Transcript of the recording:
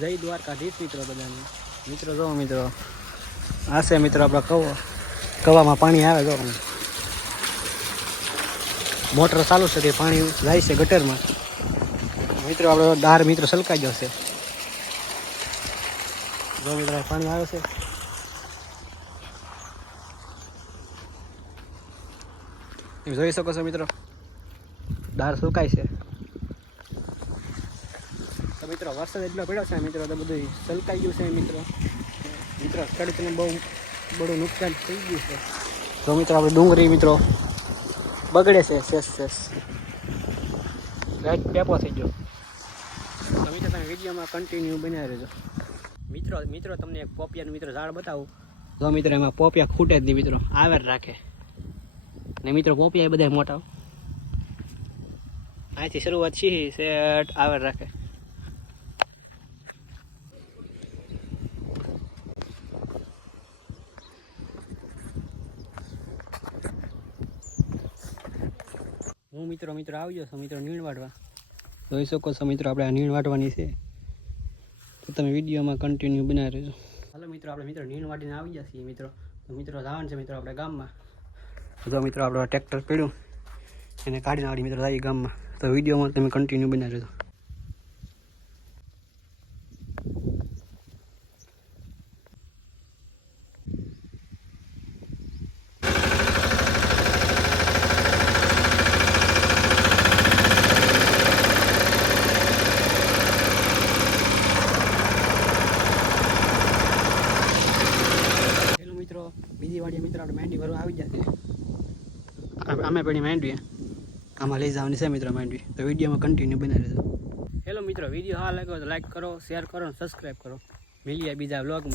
જય દ્વારકાધીશ મિત્રો બધાને. મિત્રો જો મિત્રો આ છે મિત્રો આપણા કવો. કવામાં પાણી આવે જો મોટર ચાલુ છે તે પાણી જાય છે ગટરમાં. મિત્રો આપણો દાર મિત્રો સલકાઈ ગયો છે. જો મિત્રો પાણી આવે છે. તમે જોઈ શકો છો મિત્રો દાર સુકાય છે. તો મિત્રો વરસાદ એટલો પડ્યો છે મિત્રો તો બધું સલકાઈ ગયું છે મિત્રો. ખેડૂતોને બહુ બડું નુકસાન થઈ ગયું છે. તો મિત્રો આપણે ડુંગળી મિત્રો બગડે છે શેષ લાઈટ પેપો થઈ ગયો. તો મિત્રો તમે વિડીયોમાં કન્ટિન્યુ બનાવી રહેજો. મિત્રો તમને એક પોપિયાનું મિત્રો ઝાડ બતાવું. તો મિત્રો એમાં પોપિયા ખૂટે જ નહીં મિત્રો, આવે જ રાખે ને મિત્રો. પોપિયા એ બધા મોટા અહીંથી શરૂઆત છે સેટ આવે જ રાખે. હું મિત્રો આવી ગયો છું મિત્રો નીણ વાટવા. જોઈ શકો છો મિત્રો આપણે આ નીણ વાટવાની છે. તો તમે વિડીયોમાં કન્ટિન્યુ બનાવી રહેજો. હાલો મિત્રો આપણે મિત્રો નીણ વાટીને આવી ગયા છીએ મિત્રો. તો મિત્રો જવાનું છે મિત્રો આપણે ગામમાં. જો મિત્રો આપણે ટ્રેક્ટર પડ્યું એને કાઢીને આવડી મિત્રો જઈએ ગામમાં. તો વિડીયોમાં તમે કન્ટિન્યુ બનાવી રહેજો. બીજી વાડીએ મિત્રો આપણે માંડવી ભરવા આવી જશે. અમે પડી માંડવી આમાં લઈ જવાની છે મિત્રો માંડવી. તો વિડીયોમાં કન્ટિન્યુ બનાવી દેજો. હેલો મિત્રો, વિડીયો હા લાગ્યો તો લાઈક કરો, શેર કરો અને સબસ્ક્રાઈબ કરો. મળીએ બીજા વ્લોગમાં.